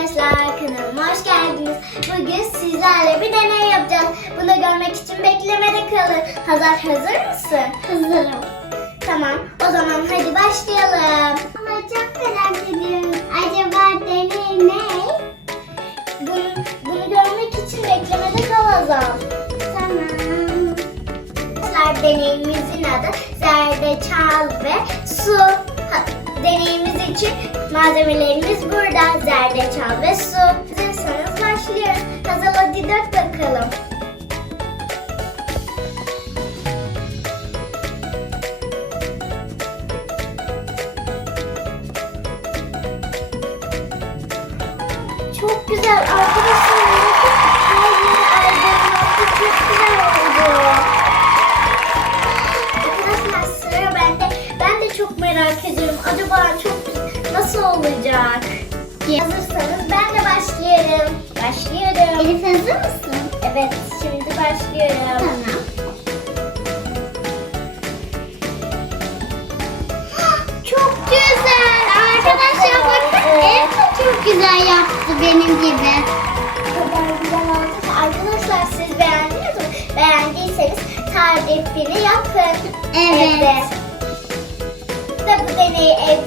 arkadaşlar kanalıma hoş geldiniz. Bugün sizlerle bir deney yapacağız. Bunu görmek için beklemede kalın. Hazar hazır mısın? Hazırım. Tamam o zaman hadi başlayalım. Ama çok merak ediyorum. Acaba deney ne? Bunu, bunu görmek için beklemede kal Hazar. Tamam. Arkadaşlar deneyimizin adı zerdeçal ve su. Deneyimiz için malzemelerimiz burada. Zerdeçal ve su. Hazırsanız başlıyoruz. Hazır hadi bakalım. Çok güzel merak ediyorum. Acaba çok nasıl olacak? Hazırsanız ben de başlıyorum. Başlıyorum. Elif hazır mısın? Evet şimdi başlıyorum. Tamam. Çok güzel. Arkadaşlar bakın. Elif de çok güzel yaptı benim gibi. kadar güzel oldu. Arkadaşlar siz beğendiniz mi? Beğendiyseniz tarifini yapın. Evet. Ve It.